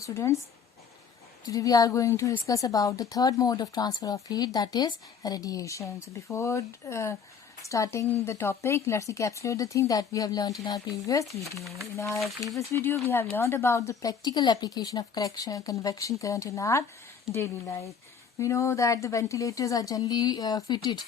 students. Today we are going to discuss about the third mode of transfer of heat, that is radiation. So before starting the topic, let's recapitulate the thing that we have learned in our previous video. In our previous video, we have learned about the practical application of convection current in our daily life. We know that the ventilators are generally fitted,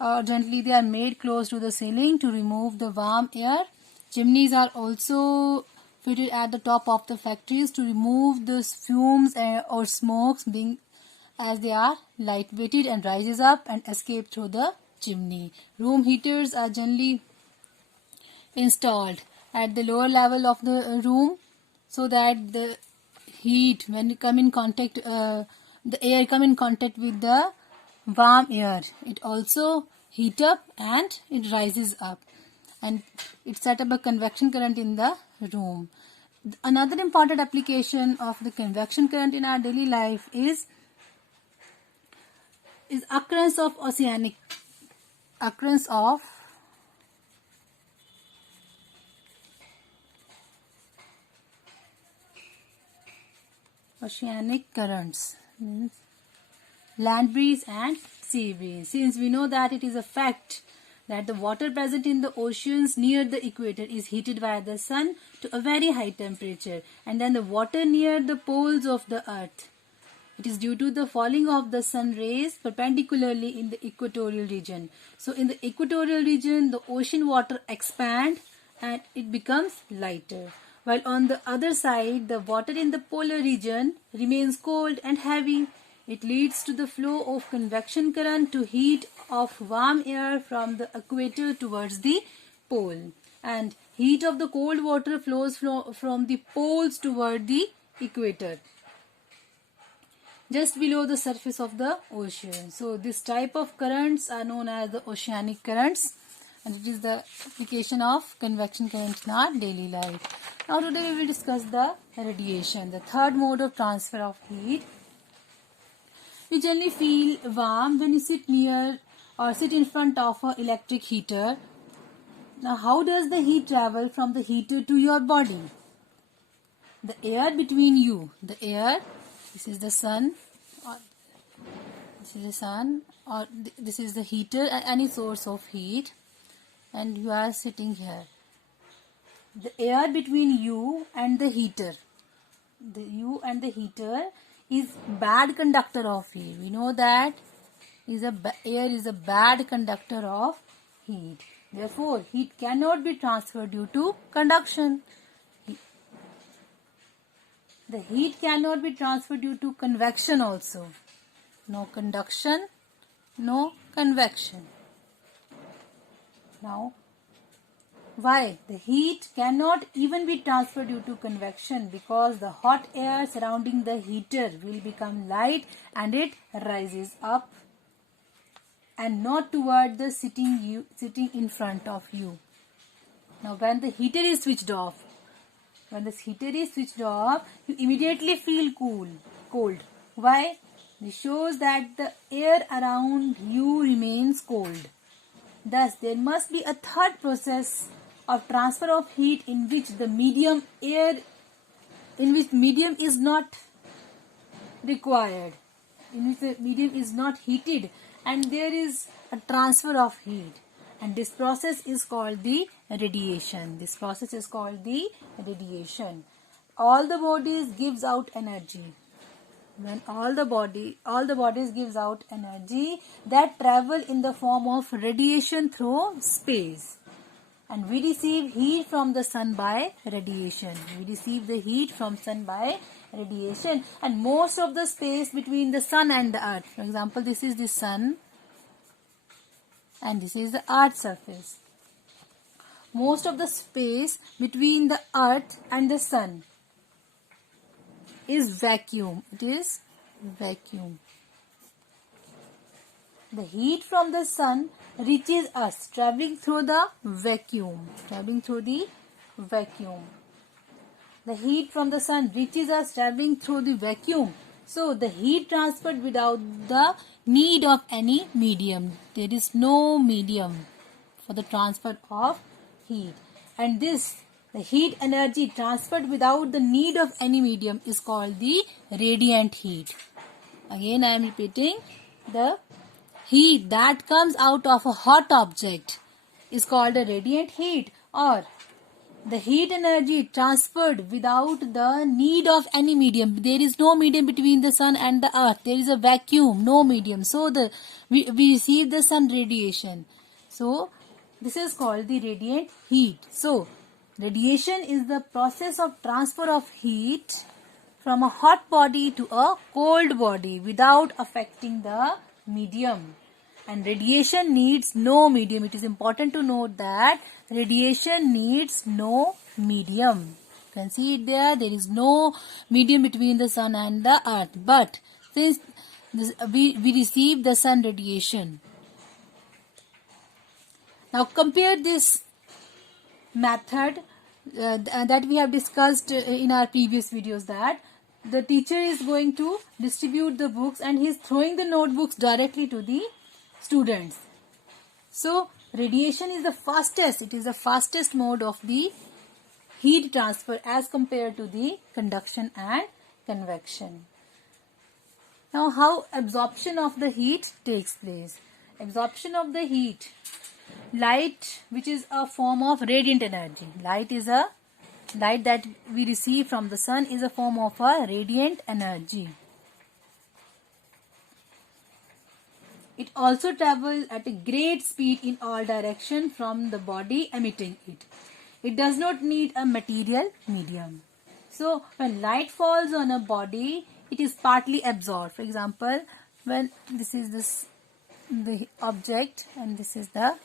or generally they are made close to the ceiling to remove the warm air. Chimneys are also fitted at the top of the factories to remove the fumes or smokes, being as they are lightweighted and rises up and escape through the chimney. Room heaters are generally installed at the lower level of the room so that the heat, when it come in contact, the air come in contact with the warm air, it also heat up and it rises up, and it set up a convection current in the room. Another important application of the convection current in our daily life is occurrence of oceanic currents, means land breeze and sea breeze. Since we know that it is a fact that the water present in the oceans near the equator is heated by the sun to a very high temperature, and then the water near the poles of the earth, it is due to the falling of the sun rays perpendicularly in the equatorial region. So in the equatorial region, the ocean water expand and it becomes lighter, while on the other side, the water in the polar region remains cold and heavy. It leads to the flow of convection current to heat of warm air from the equator towards the pole, and heat of the cold water flows from the poles toward the equator, just below the surface of the ocean. So this type of currents are known as the oceanic currents, and it is the application of convection current in our daily life. Now today we will discuss the radiation, the third mode of transfer of heat. We generally feel warm when you sit near or sit in front of an electric heater. Now how does the heat travel from the heater to your body? The air between you, this is the sun, or this is the heater, any source of heat, and you are sitting here. The air between you and the heater, is bad conductor of heat. We know that air is a bad conductor of heat. Therefore, heat cannot be transferred due to conduction. The heat cannot be transferred due to convection also. No conduction, no convection. Now, why? The heat cannot even be transferred due to convection, because the hot air surrounding the heater will become light and it rises up and not toward the sitting in front of you. Now when the heater is switched off, you immediately feel cold. Why? This shows that the air around you remains cold. Thus, there must be a third process of transfer of heat in which medium is not required, in which the medium is not heated, and there is a transfer of heat, and this process is called the radiation. All the bodies gives out energy. When all the bodies gives out energy, that travel in the form of radiation through space, and we receive heat from the sun by radiation. And most of the space between the sun and the earth, for example, this is the sun and this is the earth's surface. Most of the space between the earth and the sun is vacuum. The heat from the sun reaches us traveling through the vacuum. The heat from the sun reaches us traveling through the vacuum. So the heat transferred without the need of any medium. There is no medium for the transfer of heat, and this The heat energy transferred without the need of any medium is called the radiant heat. Again I am repeating, the heat that comes out of a hot object is called a radiant heat, or the heat energy transferred without the need of any medium. There is no medium between the sun and the earth. There is a vacuum, no medium. So we receive the sun radiation. So this is called the radiant heat. So radiation is the process of transfer of heat from a hot body to a cold body without affecting the medium. And radiation needs no medium. It is important to note that radiation needs no medium. You can see it there. There is no medium between the sun and the earth. But since we receive the sun radiation. Now compare this method that we have discussed in our previous videos, that the teacher is going to distribute the books and he is throwing the notebooks directly to the students. So radiation is the fastest, it is the fastest mode of the heat transfer as compared to the conduction and convection. Now how absorption of the heat takes place. Absorption of the heat. Light, which is a form of radiant energy. Light that we receive from the sun is a form of a radiant energy. It also travels at a great speed in all directions from the body emitting it. It does not need a material medium. So when light falls on a body, it is partly absorbed. For example, when this is the object and this is the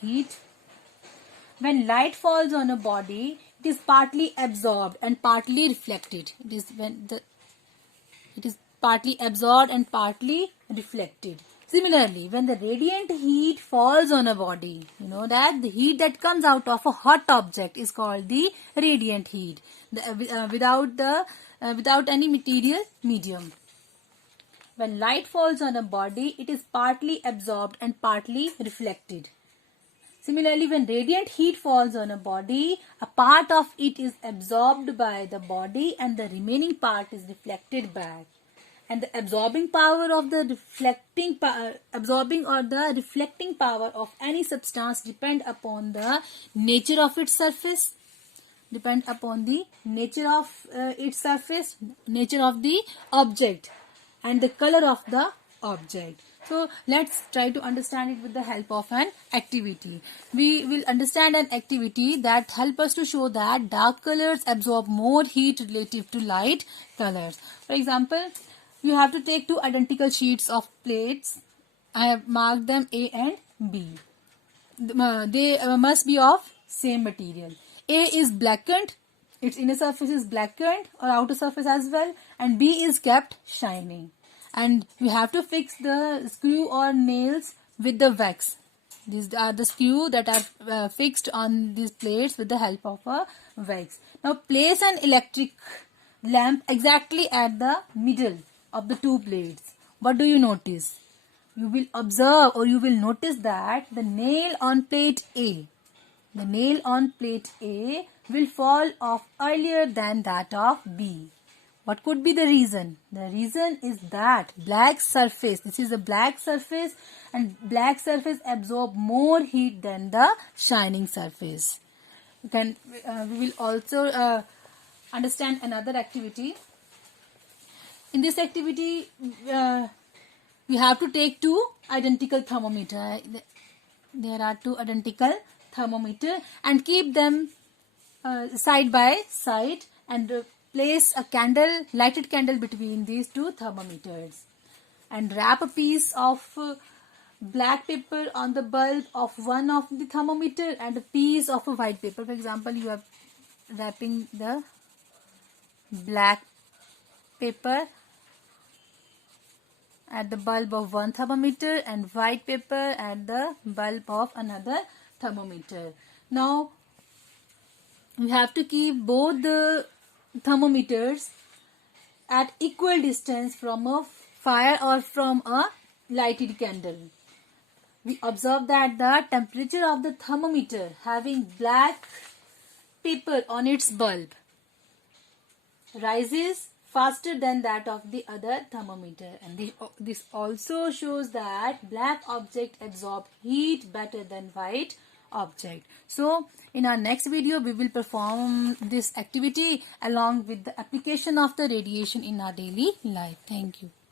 heat. When light falls on a body, it is partly absorbed and partly reflected. It is partly absorbed and partly reflected. Similarly, when the radiant heat falls on a body, you know that the heat that comes out of a hot object is called the radiant heat, without any material medium. When light falls on a body, it is partly absorbed and partly reflected. Similarly, when radiant heat falls on a body, a part of it is absorbed by the body and the remaining part is reflected back. And the absorbing power of the reflecting power of any substance depend upon the nature of its surface, nature of the object, and the color of the object. So let's try to understand it with the help of an activity. We will understand an activity that help us to show that dark colors absorb more heat relative to light colors. For example, you have to take two identical sheets of plates. I have marked them A and B. They must be of same material. A is blackened, its inner surface is blackened or outer surface as well, and B is kept shining. And you have to fix the screw or nails with the wax. These are the screw that are fixed on these plates with the help of a wax. Now place an electric lamp exactly at the middle of the two plates. What do you notice? You will observe or you will notice that the nail on plate A will fall off earlier than that of B. What could be the reason? The reason is that black surface. This is a black surface, and black surface absorb more heat than the shining surface. We will also understand another activity. In this activity, we have to take two identical thermometers. There are two identical thermometers and keep them side by side and place a lighted candle between these two thermometers and wrap a piece of black paper on the bulb of one of the thermometer and a piece of a white paper. For example, you are wrapping the black paper at the bulb of one thermometer and white paper at the bulb of another thermometer. Now, we have to keep both the thermometers at equal distance from a fire or from a lighted candle. we observe that the temperature of the thermometer having black paper on its bulb rises faster than that of the other thermometer, and this also shows that black object absorb heat better than white object. So in our next video we will perform this activity along with the application of the radiation in our daily life. Thank you.